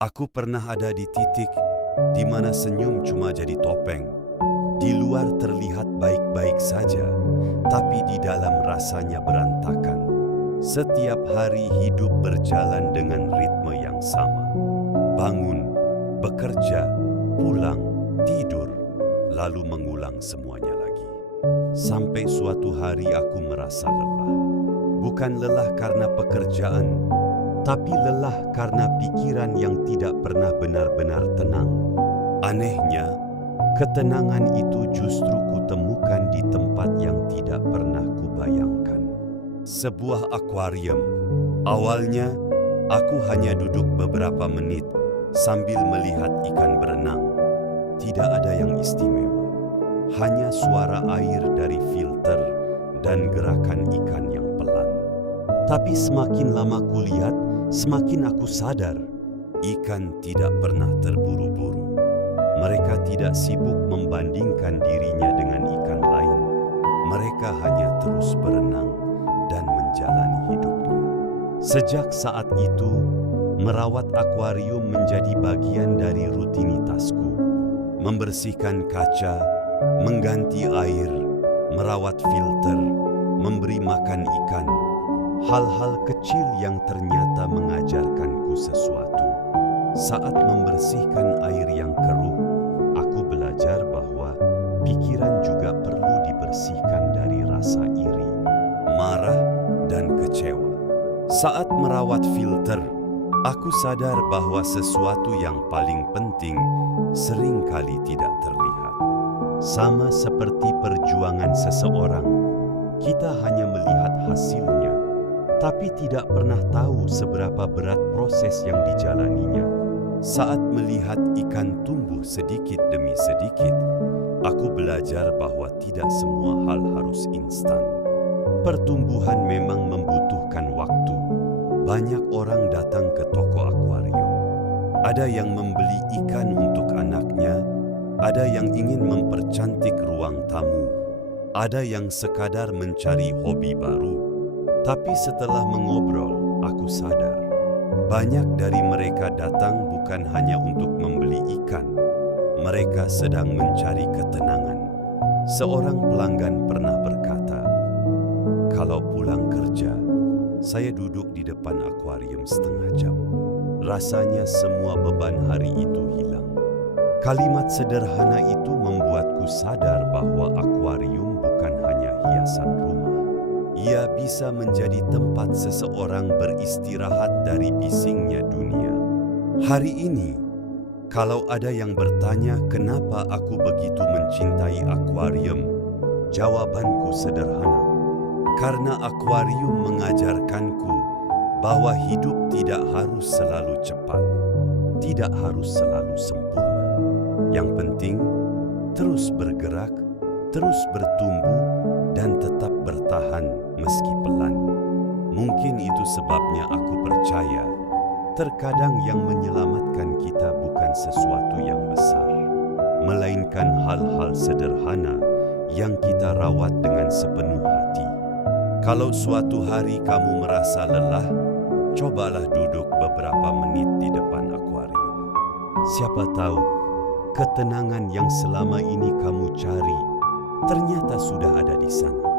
Aku pernah ada di titik di mana senyum cuma jadi topeng. Di luar terlihat baik-baik saja, tapi di dalam rasanya berantakan. Setiap hari hidup berjalan dengan ritme yang sama. Bangun, bekerja, pulang, tidur, lalu mengulang semuanya lagi. Sampai suatu hari aku merasa lelah. Bukan lelah karena pekerjaan, tapi lelah karena pikiran yang tidak pernah benar-benar tenang. Anehnya, ketenangan itu justru kutemukan di tempat yang tidak pernah kubayangkan. Sebuah akuarium. Awalnya, aku hanya duduk beberapa menit sambil melihat ikan berenang. Tidak ada yang istimewa, hanya suara air dari filter dan gerakan ikan yang pelan. Tapi semakin lama kulihat, semakin aku sadar, ikan tidak pernah terburu-buru. Mereka tidak sibuk membandingkan dirinya dengan ikan lain. Mereka hanya terus berenang dan menjalani hidupnya. Sejak saat itu, merawat akuarium menjadi bagian dari rutinitasku. Membersihkan kaca, mengganti air, merawat filter, memberi makan ikan. Hal-hal kecil yang ternyata mengajarkanku sesuatu. Saat membersihkan air yang keruh, aku belajar bahwa pikiran juga perlu dibersihkan dari rasa iri, marah, dan kecewa. Saat merawat filter, aku sadar bahwa sesuatu yang paling penting seringkali tidak terlihat. Sama seperti perjuangan seseorang, kita hanya melihat hasilnya, tapi tidak pernah tahu seberapa berat proses yang dijalaninya. Saat melihat ikan tumbuh sedikit demi sedikit, aku belajar bahwa tidak semua hal harus instan. Pertumbuhan memang membutuhkan waktu. Banyak orang datang ke toko akuarium. Ada yang membeli ikan untuk anaknya, ada yang ingin mempercantik ruang tamu, ada yang sekadar mencari hobi baru. Tapi setelah mengobrol, aku sadar, banyak dari mereka datang bukan hanya untuk membeli ikan. Mereka sedang mencari ketenangan. Seorang pelanggan pernah berkata, "Kalau pulang kerja, saya duduk di depan akuarium setengah jam. Rasanya semua beban hari itu hilang." Kalimat sederhana itu membuatku sadar bahwa akuarium bukan hanya hiasan rumah. Ia bisa menjadi tempat seseorang beristirahat dari bisingnya dunia. Hari ini, kalau ada yang bertanya kenapa aku begitu mencintai akuarium, jawabanku sederhana. Karena akuarium mengajarkanku bahwa hidup tidak harus selalu cepat, tidak harus selalu sempurna. Yang penting, terus bergerak, terus bertumbuh, dan tetap bertahan meski pelan. Mungkin itu sebabnya aku percaya, terkadang yang menyelamatkan kita bukan sesuatu yang besar, melainkan hal-hal sederhana yang kita rawat dengan sepenuh hati. Kalau suatu hari kamu merasa lelah, cobalah duduk beberapa menit di depan akuarium. Siapa tahu, ketenangan yang selama ini kamu cari ternyata sudah ada di sana.